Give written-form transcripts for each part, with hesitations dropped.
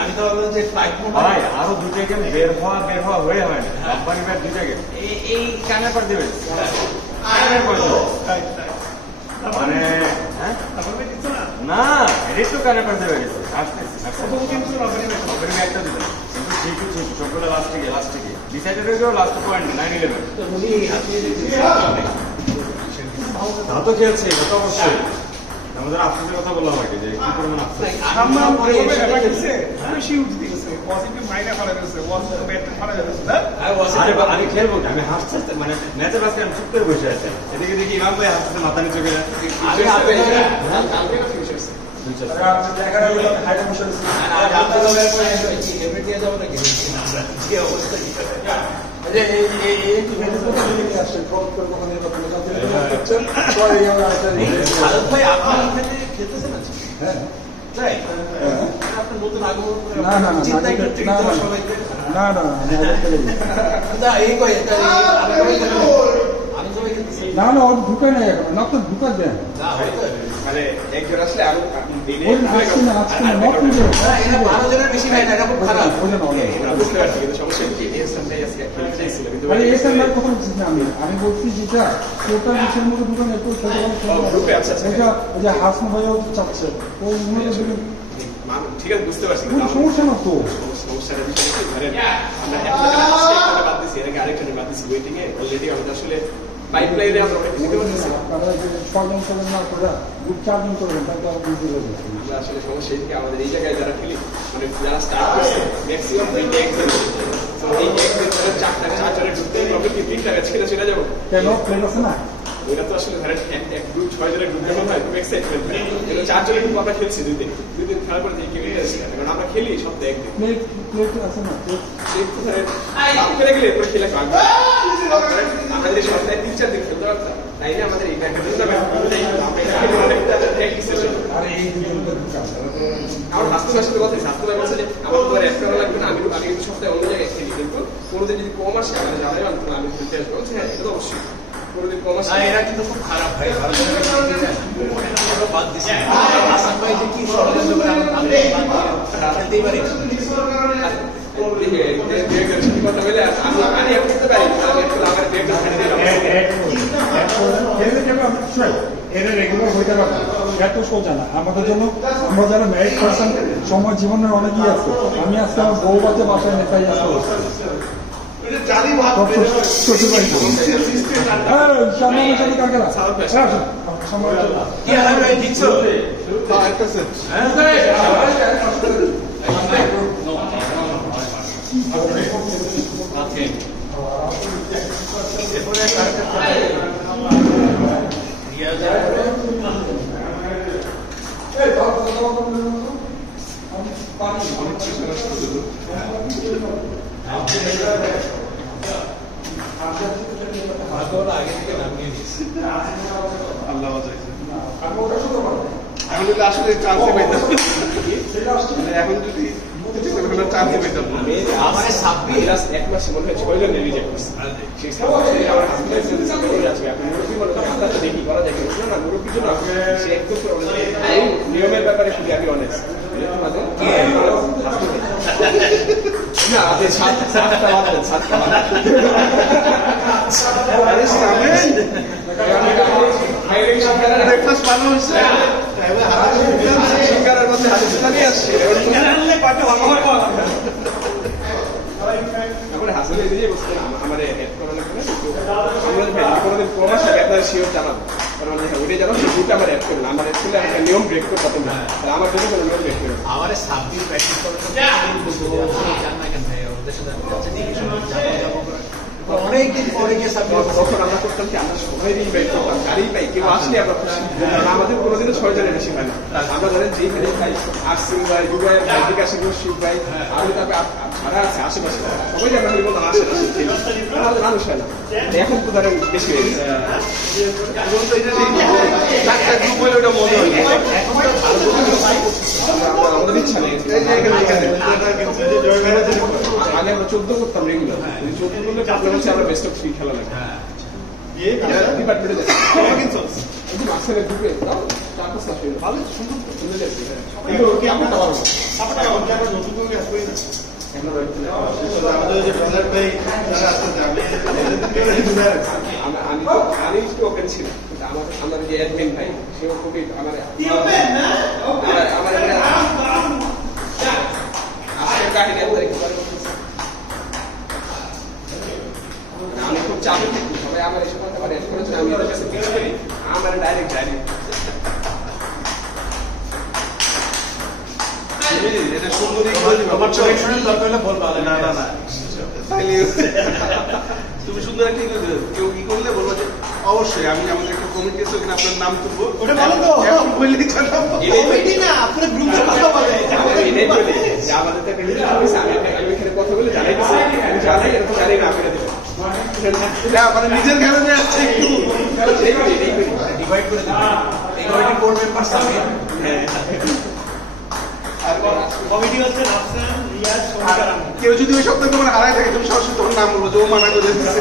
আমি তো বললাম যে ফ্লাইট মোড ভাই আরো দুইটা গেম বের হওয়া হয়ে হয় না কোম্পানি ব্যাট দুইটা গেম এই কানে পর দিবেন মানে হ্যাঁ না এটা তো কানে পর দেবে একটা দিবেন কিন্তু ঠিক সবগুলো লাস্টে ডিসাইডেড হয়ে গেল লাস্ট পয়েন্ট 9/11 তা তো খেলছে এটা তো অবশ্যই আমাদের আফসোসের কথা বললাম আগে যে কি পরিমাণ আফসোস আমি খেলবো আমি হাসতে মানে ম্যাচের বাসকে আমি চুপ করে বসে আছি এদিকে দেখি ইমাম ভাই হাসতে মাথা নিচু করে না ওর ঢুকায় নাই এখন না তো ঢুকা দেন মানে একজন আসলে আরো আমি বলছি যেটা টোটাল বিষয়ের মধ্যে ঢুকান একটু হাসন ভাইও চাচ্ছে ঠিক আছে বুঝতে পারছি সমস্যা না তো সমস্যাটা আরেকটা বাদ দিচ্ছি ওয়েটিং এ অলরেডি আমাদের আসলে পাইপলাইনে আমরা আসলে সমস্যা এই আমাদের এই জায়গায় যারা খেলি মানে যারা স্টার্ট করছে ম্যাক্সিমাম চারজনের ঢুকতে হবে কি 3টা ম্যাচ খেলে চলে যাবো কেন প্লেন আছে না ওইটা তো আসলে ধরেন এক গ্রুপ 6 জনের গ্রুপ যখন হয় খুব এক্সাইটমেন্ট হয় এটা 4 জনের গ্রুপ আমরা খেলছি দুই দিন খেলার পরে দেখি কারণ আমরা খেলি সপ্তাহে একদিন প্লেট আছে না খেলে গেলে এরপরে খেলে আমরা যদি সপ্তাহে 3-4 দিন খেলতে পারতাম তাইলে আমাদের এই আমার হাসতে সাথে কথা স্বাস্থ্য বলছে যে আমার তোমার এক করা লাগবে না আমি কিন্তু সপ্তাহে অন্য জায়গায় খেলি কিন্তু কোনোদিন যদি কম আসে আমি জানাই আমি খেলতে আসবো হ্যাঁ এটা তো অবশ্যই কোনোদিন কম আসে এরা কিন্তু খুব খারাপ ভাই বাদ দিচ্ছে আসাম ভাই যে কি ষড়যন্ত্র করে আমি খেলতেই পারি কথা বলে আমি খেলতে পারি এটা রেগুলার হইতে পারে এত সোজা না আমাদের জন্য আমরা যারা ম্যারিড পার্সন সময় জীবনের অনেকই আছে আমি আজকে আমার বউ বাচ্চা বাসায় নেতাই আসতে আমি যদি আসলে চান্সে পেতাম এখন যদি চান্সে পেতাম আমার 26 এক মাসে মনে হয় 6 জন রিজেক্ট করছে দেখি করা যায় না মুরব্বী জন্য সে একদম নিয়মের ব্যাপারে শুধু আমি অনেস্ট ব্রেকফাস্ট ভালো হচ্ছে শিকারের মধ্যে হাসিটা নিয়ে আসছে হাসলে দিয়ে বসতে আমার কোনোদিন কম আসে আপনার শিওর জানাবো কারণ ওইটাই জানো দুটো আমার অ্যাড করলো আমার অ্যাড করলে একটা নিয়ম ব্রেক করতে পারতাম না আমার জন্য কোনো নিয়ম ব্রেক করবে আমার 26 প্র্যাকটিস করার অনেকদিন পরে গিয়ে তখন আমরা করতাম কি আমরা সবাই ইনভাইট করতাম গাড়ি পাই কেউ আসলে আমরা খুশি আমাদের কোনোদিনও 6 জনের বেশি হয় না আমরা ধরেন যেখানে পাই আসিম ভাই দুবাই ভাই বিকাশ শিব ভাই আমি তারপরে যারা আছে আশেপাশে সবাই আমরা হলে বলতাম আশেপাশে আমাদের মানুষ হয় না এখন তো ধরেন বেশি হয়ে গেছে আমাদের ইচ্ছা নেই আগে আমরা 14 করতাম রেগুলার 14 করলে আপনার হচ্ছে আমরা বেস্ট অফ 3 খেলা লাগে ডিপার্টমেন্টে যাচ্ছি মাঝখানে ঢুকে তারপর ভালো সুন্দর চলে যাচ্ছে আমি একটু ওপেন ছিল, কিন্তু আমার যে অ্যাডমিন ভাই সেও খুবই আমার কাহিনী আমি খুব চাপে থাকি, সবাই আমার এই সময় আমার অ্যাড করেছেন, আমি এদের কাছে পিছ করি, আমার ডাইরেক্ট এটা সুন্দরী আমার চরিত্রের দরকার হলে বলবা না না না তুমি সুন্দর একটা কেউ কি করলে বলবো যে অবশ্যই আমি আমাদের একটা কমিটি আছে ওখানে আপনার নাম তুলবো ওটা বলো তো এখন বললেই চলো কমিটি না আপনারা গ্রুপে কথা বলে আমাদের তো একটা হইছে, আমি এখানে কথা বলে জানাই দিছি, আমি জানাই এরকম জানাই না করে দেব না মানে নিজের খেলা নিয়ে আসছে একটু ডিভাইড করে দেব এই কমিটি বোর্ড মেম্বারস আছে হ্যাঁ কমিটি হচ্ছে রাফসান রিয়াজ সোমকার কেউ যদি ওই সপ্তাহে তোমার হারাই থাকে তুমি সরাসরি তোমার নাম বলবো যে ও মানা করে দিচ্ছে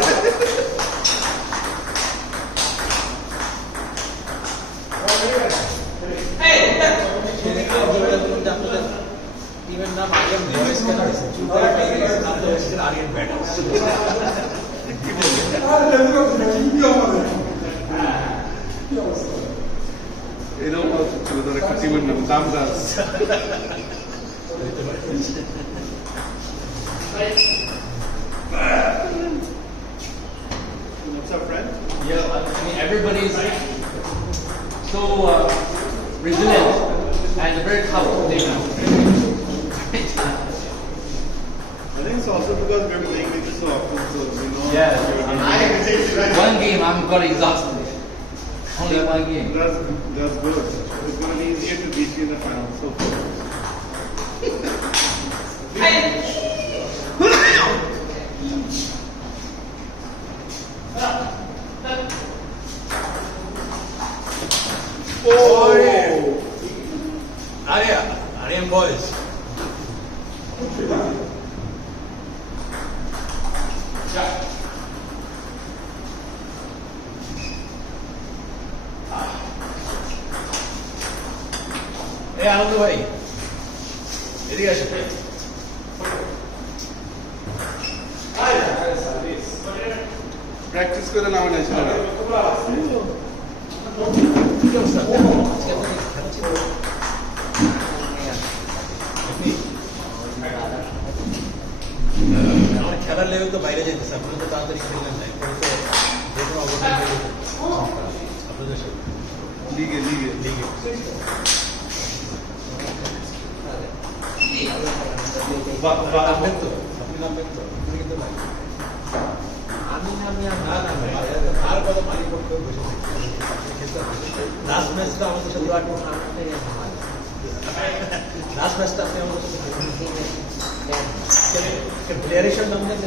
টিমের নাম আরিয়ান ভয়েস কেন হয়েছে নাম তো হয়েছে আরিয়ান ব্যাটার্স এরকম ছিল তোর একটা টিমের নাম দামদার What's up, friend? Yeah, I mean, everybody's so resilient and very tough. They know. I think it's also because we're playing with this so often, so you know. Yeah, one game I'm got exhausted. Only one game. That's good. It's going to be easier to beat you in the final. So Aryan boys. Hey, Anand bhai. এদিকে আসো। Practice করে নামে না ছিল না কি অবস্থা? আজকে তো খেলা ছিল। আমার খেলার লেভেল তো বাইরে যাইতেছে, আপনারা তো তাড়াতাড়ি খেললেন না, এখন তো যে কোনো অবস্থায় আপনাদের সাথে লিগে লিগে লিগে নামবেন তো, আপনি নামবেন তো, আপনি কিন্তু নাই। আমি নামে না না ভাই, আর কত পানি পড়তে বসে লাস্ট ম্যাচটা আমাদের সাথে লাস্ট ম্যাচটা আপনি আমাদের সাথে প্লেয়ার হিসেবে নাম দেন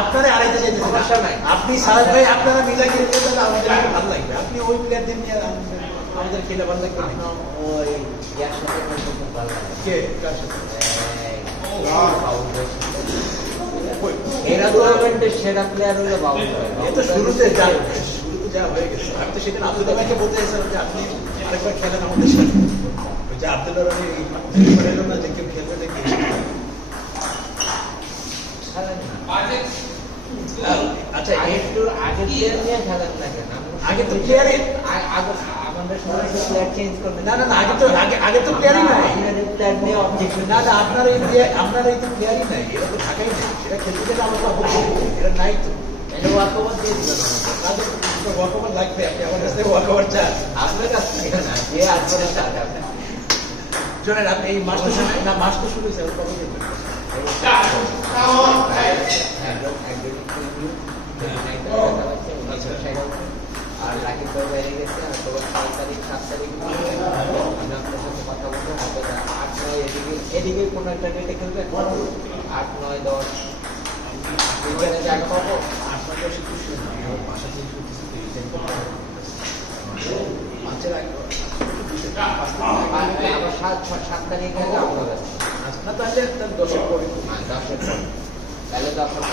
আপনারা আড়াইতে চাইতে সমস্যা নাই, আপনি সারাজ ভাই আপনারা মিলা খেলে তাহলে আমাদের ভালো লাগবে, আপনি ওই প্লেয়ারদের নিয়ে আমাদের খেলে ভালো লাগবে না। ওই একসাথে ভালো লাগে কে কার সাথে এরা টুর্নামেন্টের সেরা প্লেয়ার হলো বাবু এ তো শুরুতে যা হয়ে গেছে। আমি তো সেখানে আব্দুল্লাহ ভাইকে বলতে চাইছিলাম যে আপনি আরেকবার খেলেন আমাদের সাথে, ওই যে আব্দুল্লাহ ভাই এলো না যে কেউ খেলবে নাকি। আচ্ছা একটু আগে প্লেয়ার নিয়ে খেলেন না কেন? আগে তো প্লেয়ারে আমাদের সময় প্লেয়ার চেঞ্জ করবে না না না আগে তো প্লেয়ারই নাই। প্লেয়ার নিয়ে অবজেক্ট না না আপনার এই তো প্লেয়ারই নাই, এরা তো ঢাকাই নাই, এরা খেলতে গেলে আমরা তো এরা নাই তো। এটা ওয়াকওভার দিয়ে দিল ওয়াকওভার লাগবে, আপনি আমার কাছ থেকে ওয়াকওভার চান। আপনার কাছ থেকে না, যে আসলে তার কাছে শোনেন আপনি এই মাস তো না মাস তো শুরু হয়েছে, কবে দেখবেন? আর লাকি তো বেড়ে গেছে, আর তোমার 6 তারিখ 7 তারিখ আমি আপনার সাথে কথা বলবো, হবে 8 9 এদিকে কোনো একটা ডেটে খেলবে 8 9 10 দুইজনে জায়গা পাবো। আপনার কাছে খুশি বাসা থেকে মাছের আগে আবার 7 তারিখ গেলে আমরা ব্যস্ত না তাহলে 10-এর পরে 10-এর পর তাহলে তো আপনার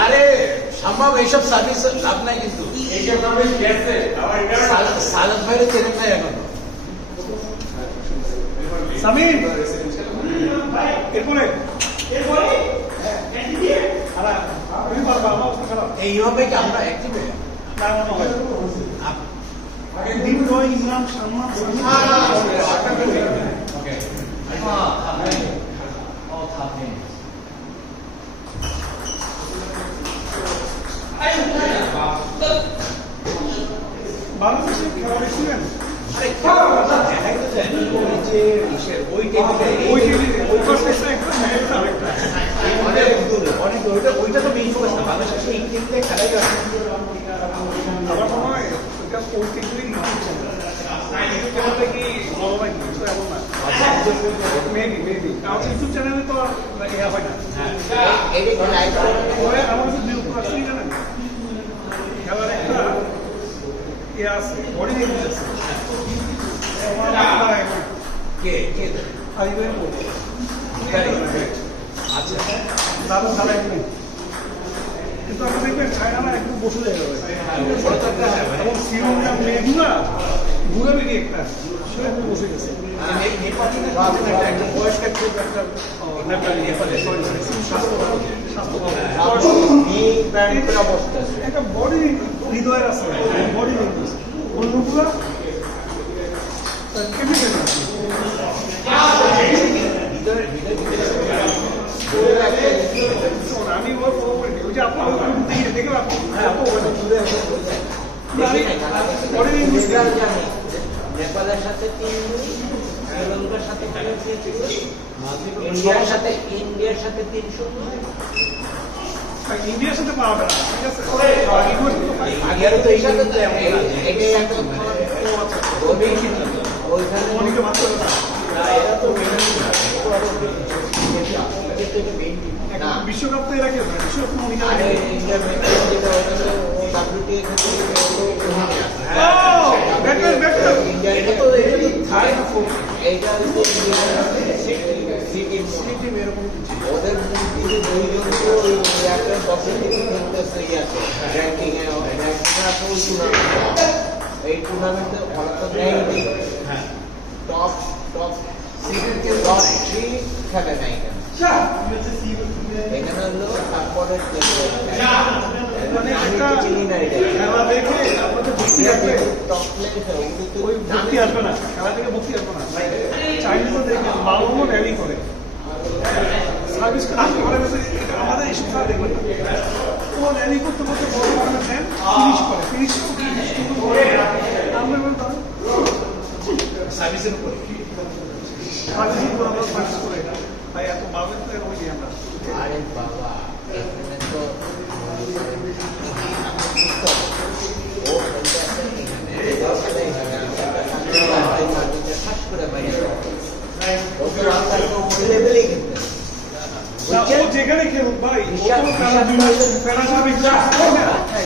আরে সম্ভব এইসব সার্ভিস লাভ নাই কিন্তু সালাদ ভাইরে চেনেন নাই এখন সামির এরপরে এইভাবে কি আমরা অ্যাক্টিভে ইমরান সালমান বাংলাদেশের খেলা দেখছিলেন ওইটা তো মেইন ফোকাস না বাংলাদেশের সেই টিমে খেলাই আমার মনে হয় ওই টিমগুলি কি বড় ভাই এমন না মেবি ইউটিউব চ্যানেলে তো ইয়া হয় না আমার কাছে বিরক্ত আসছেই জানেন খেলার একটা ইয়ে আছে বডি ল্যাঙ্গুয়েজ আছে আচ্ছা দাদা দাদা একদম কিন্তু আপনি দেখবেন চায়না একটু বসে যায় এবং সিরোনিয়া মেয়েগুলা ঘুরে বেরিয়ে একটা সেটা একটু বসে গেছে একটা বডি হৃদয়ের আছে বডি ল্যাঙ্গুয়েজ অন্যগুলা কেমনি আমি ওর ওই যে আপনার দেখলাম নেপালের সাথে 3-2, শ্রীলঙ্কার সাথে ইন্ডিয়ার সাথে 3-0। ইন্ডিয়ার সাথে পাওয়া না ঠিক আছে আগেরও তো এইটা অনেকে মাত্র বিশ্বকাপ তো এরা কেউ বিশ্বকাপ মনিকা ওদের দুইজন তো একটা 10 থেকে খেলতেছে র্যাঙ্কিং এ এই টুর্নামেন্টে হয়তো নেই টপ 3 খেলে নাই এখানে হলো তারপরে খেলা দেখে আপনাদের ভক্তি আসবে টপ প্লেয়ার ওই ভক্তি আসবে না খেলা থেকে ভক্তি আসবে না চাইনিজরা দেখে বাউন্ড র্যালি করে সার্ভিস আমাদের এই খেলা দেখবেন না ও র্যালি করতে করতে বড় ধরনের ফ্যান ফিনিশ করে আমরা সার্ভিসের উপরে সার্ভিস করে ভাই এত বাউন্ড ওই আমরা আরে বাবা এখানে তো ও খেলতে আসেন এখানে ঠাস করে বাইরে ও তো রাস্তায় তো ওই লেভেলেই খেলতে যেখানে খেলুক ভাই, হিসাব